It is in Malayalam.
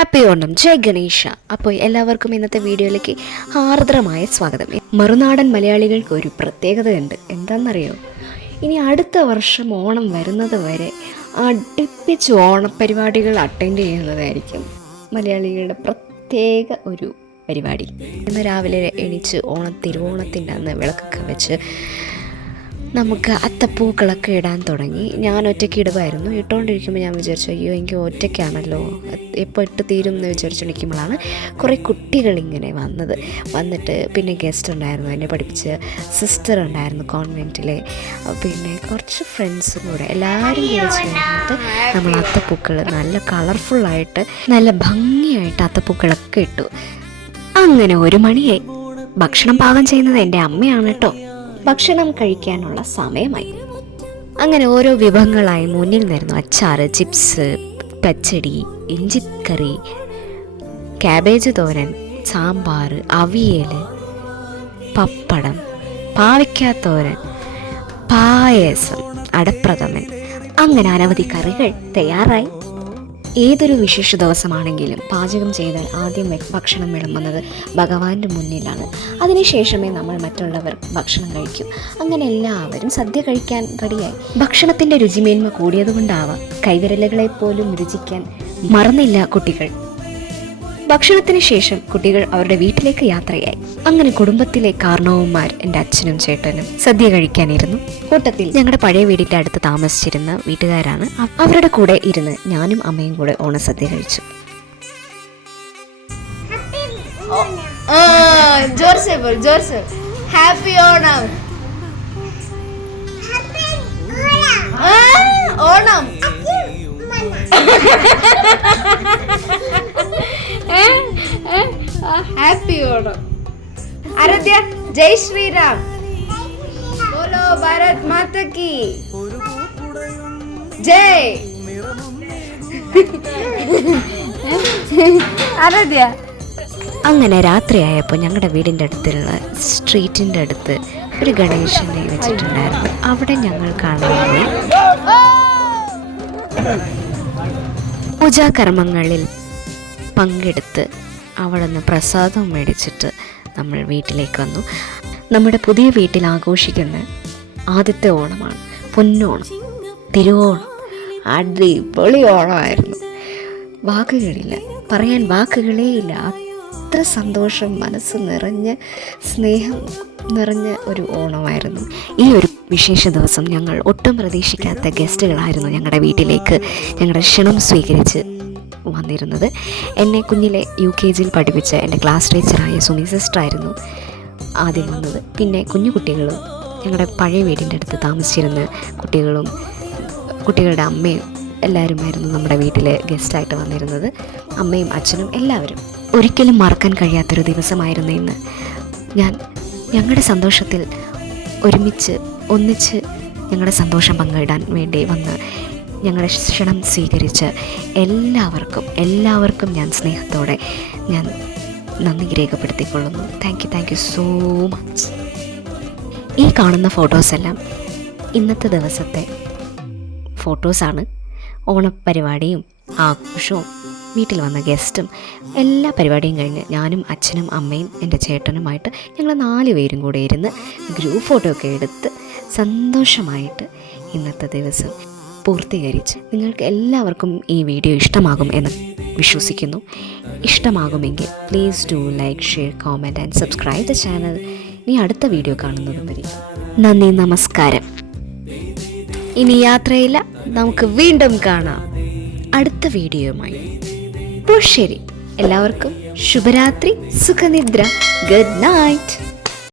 ഹാപ്പി ഓണം, ജയ് ഗണേശ. അപ്പോൾ എല്ലാവർക്കും ഇന്നത്തെ വീഡിയോയിലേക്ക് ആർദ്രമായ സ്വാഗതം. മറുനാടൻ മലയാളികൾക്ക് ഒരു പ്രത്യേകതയുണ്ട്. എന്താണെന്നറിയോ? ഇനി അടുത്ത വർഷം ഓണം വരുന്നത് വരെ അടുപ്പിച്ച് ഓണപ്പരിപാടികൾ അറ്റൻഡ് ചെയ്യുന്നതായിരിക്കും മലയാളികളുടെ പ്രത്യേക ഒരു പരിപാടി. ഇന്ന് രാവിലെ എണീച്ച് തിരുവോണത്തിൻ്റെ അന്ന് വിളക്കൊക്കെ വെച്ച് നമുക്ക് അത്തപ്പൂക്കളൊക്കെ ഇടാൻ തുടങ്ങി. ഞാൻ ഒറ്റയ്ക്ക് ഇടുമായിരുന്നു. ഇട്ടുകൊണ്ടിരിക്കുമ്പോൾ ഞാൻ വിചാരിച്ചു, അയ്യോ എനിക്ക് ഒറ്റയ്ക്കാണല്ലോ, എപ്പോൾ ഇട്ട് തീരും എന്ന് വിചാരിച്ചുകൊണ്ടിരിക്കുമ്പോഴാണ് കുറേ കുട്ടികളിങ്ങനെ വന്നിട്ട് പിന്നെ ഗസ്റ്റ് ഉണ്ടായിരുന്നു, എന്നെ പഠിപ്പിച്ച സിസ്റ്റർ ഉണ്ടായിരുന്നു കോൺവെൻറ്റിലെ, പിന്നെ കുറച്ച് ഫ്രണ്ട്സും കൂടെ എല്ലാവരും കൂടെ ചേർന്നിട്ട് നമ്മൾ അത്തപ്പൂക്കൾ നല്ല കളർഫുള്ളായിട്ട് നല്ല ഭംഗിയായിട്ട് അത്തപ്പൂക്കളൊക്കെ ഇട്ടു. അങ്ങനെ 1 മണിയായി. ഭക്ഷണം പാകം ചെയ്യുന്നത് എൻ്റെ അമ്മയാണ് കേട്ടോ. ഭക്ഷണം കഴിക്കാനുള്ള സമയമായി. അങ്ങനെ ഓരോ വിഭവങ്ങളായി മുന്നിൽ നിന്നു. അച്ചാറ്, ചിപ്സ്, പച്ചടി, ഇഞ്ചിക്കറി, കാബേജ് തോരൻ, സാമ്പാർ, അവിയൽ, പപ്പടം, പാവയ്ക്കാത്തോരൻ, പായസം, അടപ്രഥമൻ, അങ്ങനെ അനവധി കറികൾ തയ്യാറായി. ഏതൊരു വിശേഷ ദിവസമാണെങ്കിലും പാചകം ചെയ്താൽ ആദ്യം ഭക്ഷണം വിളമ്പുന്നത് ഭഗവാന്റെ മുന്നിലാണ്. അതിനുശേഷമേ നമ്മൾ മറ്റുള്ളവർ ഭക്ഷണം കഴിക്കൂ. അങ്ങനെ എല്ലാവരും സദ്യ കഴിക്കാൻ റെഡിയായി. ഭക്ഷണത്തിൻ്റെ രുചിമേന്മ കൂടിയതുകൊണ്ടാവാം കൈവിരലുകളെപ്പോലും രുചിക്കാൻ മറന്നില്ല കുട്ടികൾ. ഭക്ഷണത്തിന് ശേഷം കുട്ടികൾ അവരുടെ വീട്ടിലേക്ക് യാത്രയായി. അങ്ങനെ കുടുംബത്തിലെ കാരണവന്മാർ, എൻ്റെ അച്ഛനും ചേട്ടനും സദ്യ കഴിക്കാനിരുന്നു. കൂട്ടത്തിൽ ഞങ്ങളുടെ പഴയ വീടിൻ്റെ അടുത്ത് താമസിച്ചിരുന്ന വീട്ടുകാരാണ്. അവരുടെ കൂടെ ഇരുന്ന് ഞാനും അമ്മയും കൂടെ ഓണസദ്യ കഴിച്ചു. ഹാപ്പി ഓണം. ഓണം ഹാപ്പി ഓണം. ആരാധ്യ, ജയ് ശ്രീറാം, ബോലോ ഭാരത് മാതാ കി ജയ്. ആരാധ്യ. അങ്ങനെ രാത്രിയായപ്പോൾ ഞങ്ങളുടെ വീടിൻ്റെ അടുത്തുള്ള സ്ട്രീറ്റിൻ്റെ അടുത്ത് ഒരു ഗണേശനെ വെച്ചിട്ടുണ്ടായിരുന്നു. അവിടെ ഞങ്ങൾ കാണാൻ പോയി. പൂജാകർമ്മങ്ങളിൽ പങ്കെടുത്ത് അവിടെ നിന്ന് പ്രസാദം മേടിച്ചിട്ട് നമ്മൾ വീട്ടിലേക്ക് വന്നു. നമ്മുടെ പുതിയ വീട്ടിൽ ആഘോഷിക്കുന്ന ആദ്യത്തെ ഓണമാണ് പൊന്നോണം, തിരുവോണം. അടിപൊളി ഓണമായിരുന്നു. വാക്കുകളില്ല, പറയാൻ വാക്കുകളേ ഇല്ല. അത്ര സന്തോഷം, മനസ്സ് നിറഞ്ഞ് സ്നേഹം നിറഞ്ഞ ഒരു ഓണമായിരുന്നു. ഈ ഒരു വിശേഷ ദിവസം ഞങ്ങൾ ഒട്ടും പ്രതീക്ഷിക്കാത്ത ഗസ്റ്റുകളായിരുന്നു ഞങ്ങളുടെ വീട്ടിലേക്ക് ഞങ്ങളുടെ ക്ഷണം സ്വീകരിച്ച് വന്നിരുന്നത്. എന്നെ കുഞ്ഞിലെ UKGയിൽ പഠിപ്പിച്ച എൻ്റെ ക്ലാസ് ടീച്ചറായ സുമി സിസ്റ്ററായിരുന്നു ആദ്യം വന്നത്. പിന്നെ കുഞ്ഞു കുട്ടികളും ഞങ്ങളുടെ പഴയ വീടിൻ്റെ അടുത്ത് താമസിച്ചിരുന്ന കുട്ടികളും കുട്ടികളുടെ അമ്മയും എല്ലാവരുമായിരുന്നു നമ്മുടെ വീട്ടിൽ ഗസ്റ്റായിട്ട് വന്നിരുന്നത്. അമ്മയും അച്ഛനും എല്ലാവരും. ഒരിക്കലും മറക്കാൻ കഴിയാത്തൊരു ദിവസമായിരുന്നു ഇന്ന്. ഞങ്ങളുടെ സന്തോഷത്തിൽ ഒന്നിച്ച് ഞങ്ങളുടെ സന്തോഷം പങ്കിടാൻ വേണ്ടി വന്ന് ഞങ്ങളുടെ ക്ഷണം സ്വീകരിച്ച് എല്ലാവർക്കും ഞാൻ സ്നേഹത്തോടെ ഞാൻ നന്ദി രേഖപ്പെടുത്തിക്കൊള്ളുന്നു. Thank you so much. ഈ കാണുന്ന ഫോട്ടോസെല്ലാം ഇന്നത്തെ ദിവസത്തെ ഫോട്ടോസാണ്. ഓണപ്പരിപാടിയും ആഘോഷവും വീട്ടിൽ വന്ന ഗസ്റ്റും എല്ലാ പരിപാടിയും കഴിഞ്ഞ് ഞാനും അച്ഛനും അമ്മയും എൻ്റെ ചേട്ടനുമായിട്ട് ഞങ്ങൾ 4 പേരും കൂടെ ഇരുന്ന് ഗ്രൂപ്പ് ഫോട്ടോ ഒക്കെ എടുത്ത് സന്തോഷമായിട്ട് ഇന്നത്തെ ദിവസം പൂർത്തീകരിച്ച്. നിങ്ങൾക്ക് എല്ലാവർക്കും ഈ വീഡിയോ ഇഷ്ടമാകും എന്ന് വിശ്വസിക്കുന്നു. ഇഷ്ടമാകുമെങ്കിൽ please do like, share, comment and subscribe the channel. ഇനി അടുത്ത വീഡിയോ കാണുന്നത് വരെ നന്ദി, നമസ്കാരം. ഇനി യാത്രയില്ല, നമുക്ക് വീണ്ടും കാണാം അടുത്ത വീഡിയോയുമായി. അപ്പോൾ ശരി, എല്ലാവർക്കും ശുഭരാത്രി, സുഖനിദ്ര, ഗുഡ് നൈറ്റ്.